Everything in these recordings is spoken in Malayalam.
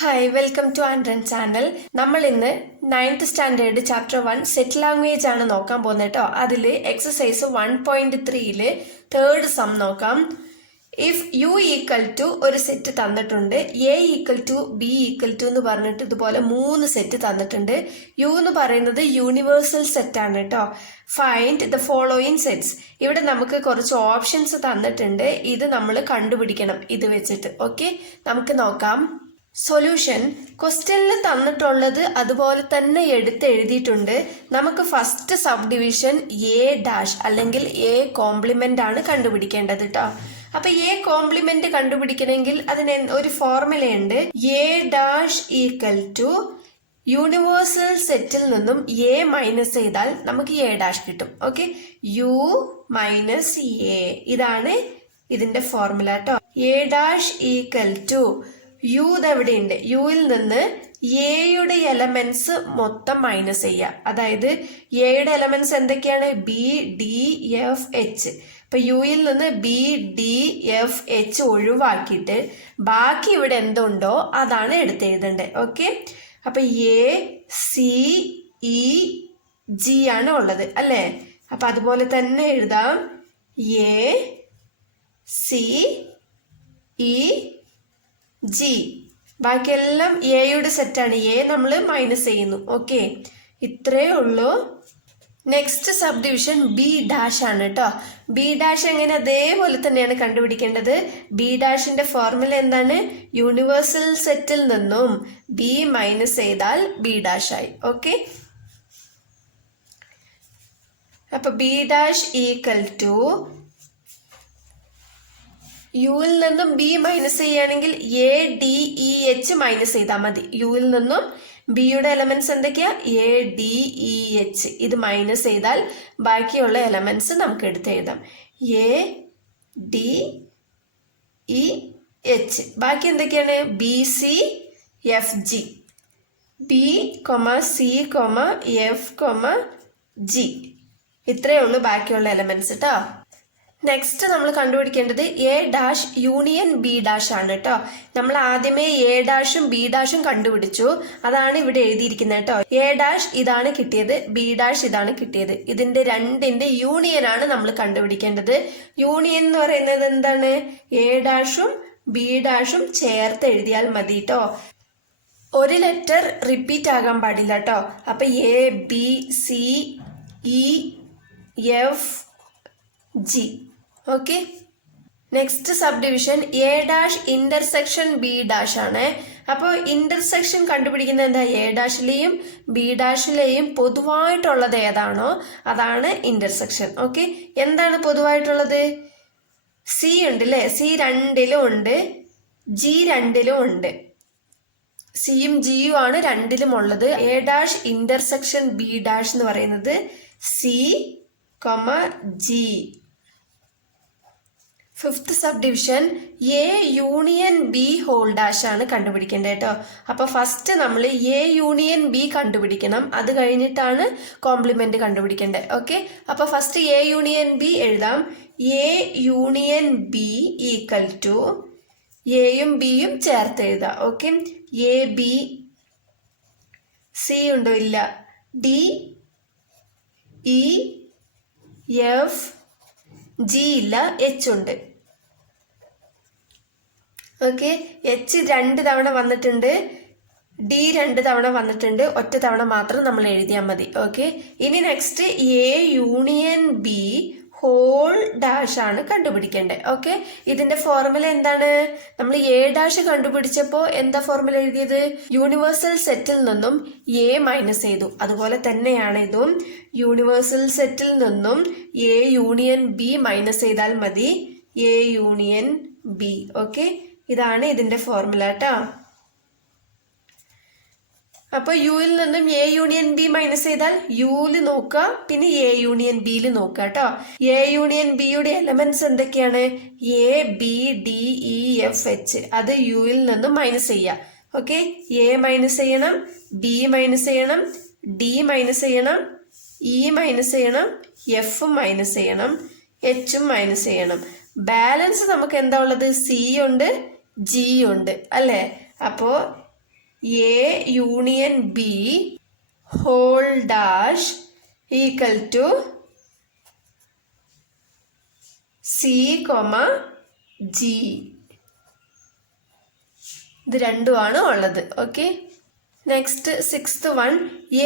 ഹായ് വെൽക്കം ടു ആൻഡ്രൻ ചാനൽ. നമ്മൾ ഇന്ന് 9th standard chapter 1 set language ആണ് നോക്കാൻ പോകുന്നത് കേട്ടോ. അതിൽ എക്സസൈസ് 1.3 തേർഡ് സം നോക്കാം. ഇഫ് യു ഈക്വൽ ടു ഒരു സെറ്റ് തന്നിട്ടുണ്ട്, A equal to B equal to എന്ന് പറഞ്ഞിട്ട് ഇതുപോലെ 3 സെറ്റ് തന്നിട്ടുണ്ട്. യു എന്ന് പറയുന്നത് യൂണിവേഴ്സൽ സെറ്റ് ആണ് കേട്ടോ. Find the following sets. ഇവിടെ നമുക്ക് കുറച്ച് ഓപ്ഷൻസ് തന്നിട്ടുണ്ട്, ഇത് നമ്മൾ കണ്ടുപിടിക്കണം ഇത് വെച്ചിട്ട്. ഓക്കെ, നമുക്ക് നോക്കാം. സൊല്യൂഷൻ ക്വസ്റ്റ്യനിൽ തന്നിട്ടുള്ളത് അതുപോലെ തന്നെ എടുത്ത് എഴുതിയിട്ടുണ്ട്. നമുക്ക് ഫസ്റ്റ് സബ് ഡിവിഷൻ എ ഡാഷ് അല്ലെങ്കിൽ എ കോംപ്ലിമെന്റ് ആണ് കണ്ടുപിടിക്കേണ്ടത് കേട്ടോ. അപ്പൊ എ കോംപ്ലിമെന്റ് കണ്ടുപിടിക്കണമെങ്കിൽ അതിന് ഒരു ഫോർമുലയുണ്ട്. A dash equal to universal സെറ്റിൽ നിന്നും എ മൈനസ് ചെയ്താൽ നമുക്ക് എ ഡാഷ് കിട്ടും. ഓക്കെ, യു മൈനസ് എ, ഇതാണ് ഇതിന്റെ ഫോർമുല കേട്ടോ. A dash equal to U എവിടെയുണ്ട്, യുവിൽ നിന്ന് എയുടെ എലമെന്റ്സ് മൊത്തം മൈനസ് ചെയ്യുക. അതായത് എയുടെ എലമെന്റ്സ് എന്തൊക്കെയാണ്? B D F H. അപ്പൊ യുയിൽ നിന്ന് ബി ഡി എഫ് എച്ച് ഒഴിവാക്കിയിട്ട് ബാക്കി ഇവിടെ എന്തുണ്ടോ അതാണ് എടുത്തെഴുതേണ്ടത്. ഓക്കെ, അപ്പൊ എ സി ഇ ജി ആണ് ഉള്ളത് അല്ലേ. അപ്പൊ അതുപോലെ തന്നെ എഴുതാം, എ സി ഇ ജി. ബാക്കിയെല്ലാം എയുടെ സെറ്റാണ്, എ നമ്മൾ മൈനസ് ചെയ്യുന്നു. ഓക്കെ, ഇത്രേ ഉള്ളൂ. Next sub division B dash ആണ് കേട്ടോ. ബി ഡാഷ് എങ്ങനെ അതേപോലെ തന്നെയാണ് കണ്ടുപിടിക്കേണ്ടത്. ബി ഡാഷിന്റെ ഫോർമുല എന്താണ്? യൂണിവേഴ്സൽ സെറ്റിൽ നിന്നും ബി മൈനസ് ചെയ്താൽ ബി ഡാഷ് ആയി. ഓക്കെ, അപ്പൊ ബി ഡാഷ് ഈക്വൽ ടു യുവിൽ നിന്നും ബി മൈനസ് ചെയ്യുകയാണെങ്കിൽ A D E H minus ചെയ്താൽ മതി. യുവിൽ നിന്നും ബിയുടെ എലമെന്റ്സ് എന്തൊക്കെയാ? A D E H. ഇത് മൈനസ് ചെയ്താൽ ബാക്കിയുള്ള എലമെന്റ്സ് നമുക്ക് എടുത്ത് എഴുതാം. A D E H. ബാക്കി എന്തൊക്കെയാണ്? B C F G. B C F G. ഇത്രയേ ഉള്ളൂ ബാക്കിയുള്ള എലമെന്റ്സ് കേട്ടോ. നെക്സ്റ്റ് നമ്മൾ കണ്ടുപിടിക്കേണ്ടത് A dash union B dash ആണ് കേട്ടോ. നമ്മൾ ആദ്യമേ എ ഡാഷും ബി ഡാഷും കണ്ടുപിടിച്ചു, അതാണ് ഇവിടെ എഴുതിയിരിക്കുന്നത് കേട്ടോ. എ ഡാഷ് ഇതാണ് കിട്ടിയത്, ബി ഡാഷ് ഇതാണ് കിട്ടിയത്. ഇതിന്റെ രണ്ടിന്റെ യൂണിയൻ ആണ് നമ്മൾ കണ്ടുപിടിക്കേണ്ടത്. യൂണിയൻ എന്ന് പറയുന്നത് എന്താണ്? എ ഡാഷും ബി ഡാഷും ചേർത്ത് എഴുതിയാൽ മതി കേട്ടോ. ഒരു ലെറ്റർ റിപ്പീറ്റ് ആകാൻ പാടില്ല കേട്ടോ. അപ്പൊ A B C E F G. Okay, next sub division A dash intersection B dash ആണ്. അപ്പോൾ ഇന്റർസെക്ഷൻ കണ്ടുപിടിക്കുന്നത് എന്താ? എ ഡാഷിലെയും ബി ഡാഷിലെയും പൊതുവായിട്ടുള്ളത് ഏതാണോ അതാണ് ഇന്റർസെക്ഷൻ. ഓക്കെ, എന്താണ് പൊതുവായിട്ടുള്ളത്? സി ഉണ്ട് അല്ലേ, സി രണ്ടിലും ഉണ്ട്, ജി രണ്ടിലും ഉണ്ട്. സിയും ജിയും ആണ് രണ്ടിലും ഉള്ളത്. A dash intersection B dash എന്ന് പറയുന്നത് C G. Fifth sub division A union B whole dash ആണ് കണ്ടുപിടിക്കേണ്ടത് കേട്ടോ. അപ്പൊ ഫസ്റ്റ് നമ്മൾ എ യൂണിയൻ ബി കണ്ടുപിടിക്കണം, അത് കഴിഞ്ഞിട്ടാണ് കോംപ്ലിമെന്റ് കണ്ടുപിടിക്കേണ്ടത്. ഓക്കെ, അപ്പൊ ഫസ്റ്റ് എ യൂണിയൻ ബി എഴുതാം. A union B equal to എയും ബിയും ചേർത്ത് എഴുതാം. ഓക്കെ, എ ബി, സി ഉണ്ടോ? ഇല്ല. ഡി ഇ എഫ് ജി ഇല്ല, എച്ച് ഉണ്ട്. ഓക്കെ, എച്ച് 2 തവണ വന്നിട്ടുണ്ട്, ഡി 2 തവണ വന്നിട്ടുണ്ട്, ഒറ്റ തവണ മാത്രം നമ്മൾ എഴുതിയാൽ മതി. ഓക്കെ, ഇനി next A union B whole dash ആണ് കണ്ടുപിടിക്കേണ്ടത്. ഓക്കെ, ഇതിന്റെ ഫോർമുല എന്താണ്? നമ്മൾ എ ഡാഷ് കണ്ടുപിടിച്ചപ്പോൾ എന്താ ഫോർമുല എഴുതിയത്? യൂണിവേഴ്സൽ സെറ്റിൽ നിന്നും എ മൈനസ് ചെയ്തു. അതുപോലെ തന്നെയാണ് ഇതും. യൂണിവേഴ്സൽ സെറ്റിൽ നിന്നും എ യൂണിയൻ ബി മൈനസ് ചെയ്താൽ മതി, എ യൂണിയൻ ബി. ഓക്കെ, ഇതാണ് ഇതിന്റെ ഫോർമുല കേട്ടോ. അപ്പൊ യുയിൽ നിന്നും എ യൂണിയൻ ബി മൈനസ് ചെയ്താൽ യുയിൽ നോക്കുക, പിന്നെ എ യൂണിയൻ ബിയിൽ നോക്കുക കേട്ടോ. എ യൂണിയൻ ബിയുടെ എലമെന്റ്സ് എന്തൊക്കെയാണ്? A B D E F H. അത് യുയിൽ നിന്നും മൈനസ് ചെയ്യുക. ഓക്കെ, എ മൈനസ് ചെയ്യണം, ബി മൈനസ് ചെയ്യണം, ഡി മൈനസ് ചെയ്യണം, ഇ മൈനസ് ചെയ്യണം, എഫ് മൈനസ് ചെയ്യണം, എച്ചും മൈനസ് ചെയ്യണം. ബാലൻസ് നമുക്ക് എന്താ ഉള്ളത്? സി ഉണ്ട്, ജി ഉണ്ട് അല്ലേ. അപ്പോ A union B whole dash equal to C comma G. ഇത് രണ്ടുമാണ് ഉള്ളത്. Okay, next 6th one,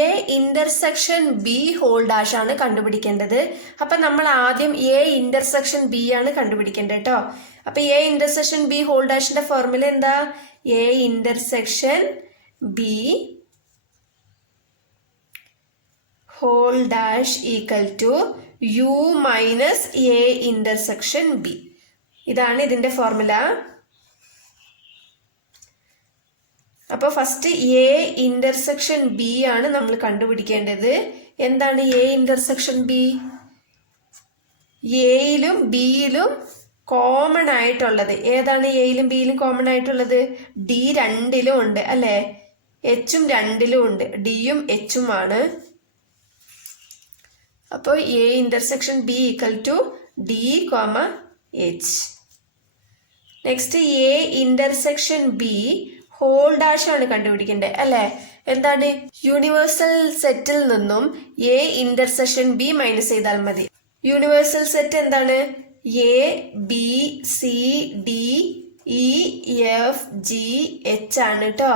A intersection B whole dash ആണ് കണ്ടുപിടിക്കേണ്ടത്. അപ്പൊ നമ്മൾ ആദ്യം എ ഇന്റർസെക്ഷൻ ബി ആണ് കണ്ടുപിടിക്കേണ്ടത് കേട്ടോ. അപ്പൊ എ ഇന്റർസെക്ഷൻ ബി ഹോൾ ഡാഷിന്റെ ഫോർമുല എന്താ? A intersection B whole dash equal to U minus A intersection B. ഇതാണ് ഇതിന്റെ ഫോർമുല. അപ്പോൾ ഫസ്റ്റ് എ ഇന്റർസെക്ഷൻ ബി ആണ് നമ്മൾ കണ്ടുപിടിക്കേണ്ടത്. എന്താണ് എ ഇന്റർസെക്ഷൻ ബി? എയിലും ബിയിലും കോമൺ ആയിട്ടുള്ളത് ഏതാണ്? എയിലും ബിയിലും കോമൺ ആയിട്ടുള്ളത് ഡി രണ്ടിലും ഉണ്ട് അല്ലേ? എച്ചും രണ്ടിലും ഉണ്ട്, ഡിയും എച്ചും ആണ്. അപ്പോൾ A intersection B equal to D comma H. Next A intersection B whole dash ആണ് കണ്ടുപിടിക്കേണ്ടത് അല്ലേ? എന്താണ്? യൂണിവേഴ്സൽ സെറ്റിൽ നിന്നും എ ഇന്റർസെക്ഷൻ ബി മൈനസ് ചെയ്താൽ മതി. യൂണിവേഴ്സൽ സെറ്റ് എന്താണ്? A B C D E F G H ആണ് കേട്ടോ.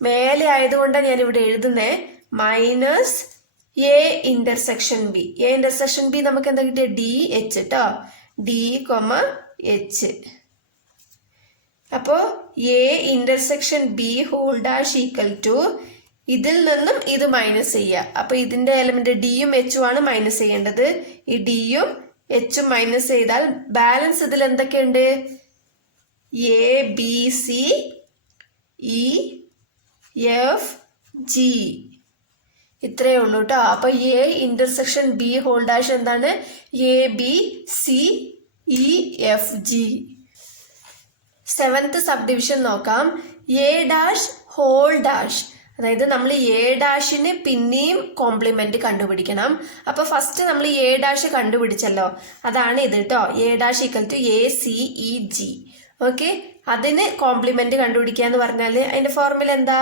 മേലെ ആയതുകൊണ്ടാണ് ഞാൻ ഇവിടെ എഴുതുന്നത്. Minus A intersection B. A intersection B നമുക്ക് എന്താ കിട്ടിയ? ഡി എച്ച് കേട്ടോ. D comma H. അപ്പോൾ A intersection B whole dash equal to ഇതിൽ നിന്നും ഇത് മൈനസ് ചെയ്യുക. അപ്പൊ ഇതിന്റെ എലമെന്റ് ഡിയും എച്ചും ആണ് മൈനസ് ചെയ്യേണ്ടത്. ഈ ഡിയും എച്ചും മൈനസ് ചെയ്താൽ ബാലൻസ് ഇതിൽ എന്തൊക്കെയുണ്ട്? A B C E F G ഇത്രയേ ഉള്ളൂ കേട്ടോ. അപ്പൊ A intersection B whole dash എന്താണ്? A B C E F G. 7th സബ് ഡിവിഷൻ നോക്കാം. എ ഡാഷ് ഹോൾ ഡാഷ്, അതായത് നമ്മൾ എ ഡാഷിന് പിന്നെയും കോംപ്ലിമെന്റ് കണ്ടുപിടിക്കണം. അപ്പൊ ഫസ്റ്റ് നമ്മൾ എ ഡാഷ് കണ്ടുപിടിച്ചല്ലോ, അതാണ് ഇത് കേട്ടോ. A dash equal to A C E G. Okay, അതിന് കോംപ്ലിമെന്റ് കണ്ടുപിടിക്കുക എന്ന് പറഞ്ഞാൽ അതിന്റെ ഫോർമുല എന്താ?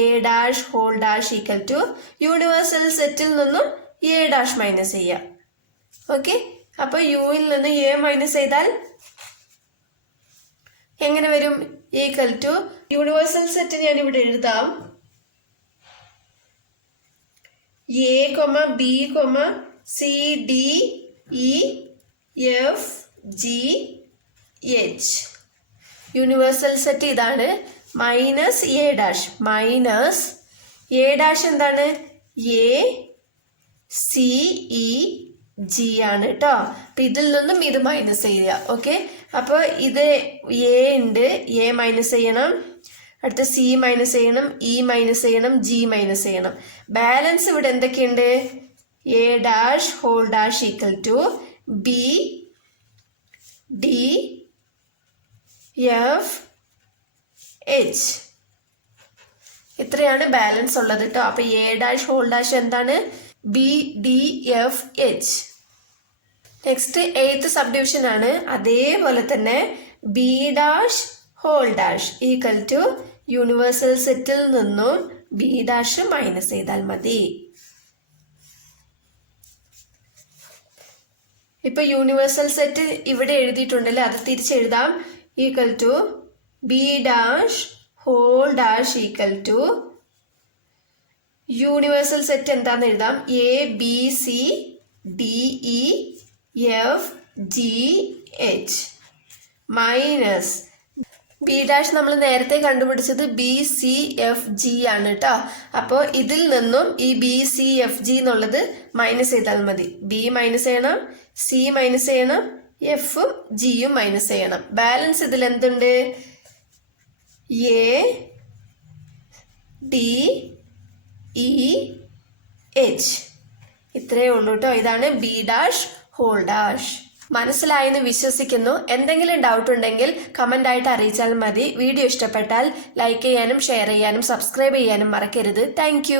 A dash whole dash equal to universal സെറ്റിൽ നിന്നും എ ഡാഷ് മൈനസ് ചെയ്യുക. ഓക്കെ, അപ്പൊ യുയിൽ നിന്ന് എ മൈനസ് ചെയ്താൽ എങ്ങനെ വരും? ഈക്വൽ ടു യൂണിവേഴ്സൽ സെറ്റ് ഞാൻ ഇവിടെ എഴുതാം. A comma B comma C D E F G H. Universal set ഇതാണ്. Minus A dash. Minus A dash എന്താണ്? എ സി ഇ ജി ആണ് കേട്ടോ. അപ്പൊ ഇതിൽ നിന്നും ഇത് മൈനസ് ചെയ്യുക. ഓക്കെ, അപ്പൊ ഇത് എ ഉണ്ട്, എ മൈനസ് ചെയ്യണം. അടുത്ത സി മൈനസ് ചെയ്യണം, ഇ മൈനസ് ചെയ്യണം, ജി മൈനസ് ചെയ്യണം. ബാലൻസ് ഇവിടെ എന്തൊക്കെയുണ്ട്? A dash whole dash equal to B D F H. ഇത്രയാണ് ബാലൻസ് ഉള്ളത് കേട്ടോ. അപ്പൊ എ ഡാഷ് ഹോൾ ഡാഷ് എന്താണ്? B D F H. Next 8th സബ് ഡിവിഷൻ ആണ്. അതേപോലെ തന്നെ B dash whole dash equal to universal സെറ്റിൽ നിന്നും ബി ഡാഷ് മൈനസ് ചെയ്താൽ മതി. ഇപ്പൊ യൂണിവേഴ്സൽ സെറ്റ് ഇവിടെ എഴുതിയിട്ടുണ്ടല്ലേ, അത് തിരിച്ചെഴുതാം. Equal to B dash whole dash equal to universal set എന്താന്ന് എഴുതാം? A B C D E F G H minus B dash നമ്മൾ നേരത്തെ കണ്ടുപിടിച്ചത് ബി സി എഫ് ജി ആണ് കേട്ടോ. അപ്പോൾ ഇതിൽ നിന്നും ഈ ബി സി എഫ് ജി എന്നുള്ളത് മൈനസ് ചെയ്താൽ മതി. ബി മൈനസ് ചെയ്യണം, സി മൈനസ് ചെയ്യണം, എഫും ജിയും മൈനസ് ചെയ്യണം. ബാലൻസ് ഇതിൽ എന്തുണ്ട്? A D E H. ഇത്രയേ ഉള്ളൂ കേട്ടോ. ഇതാണ് ബി ഡാഷ് ഹോൾ ഡാഷ്. മനസ്സിലായെന്ന് വിശ്വസിക്കുന്നു. എന്തെങ്കിലും ഡൗട്ട് ഉണ്ടെങ്കിൽ കമന്റ് ആയിട്ട് അറിയിച്ചാൽ മതി. വീഡിയോ ഇഷ്ടപ്പെട്ടാൽ ലൈക്ക് ചെയ്യാനും ഷെയർ ചെയ്യാനും സബ്സ്ക്രൈബ് ചെയ്യാനും മറക്കരുത്. താങ്ക്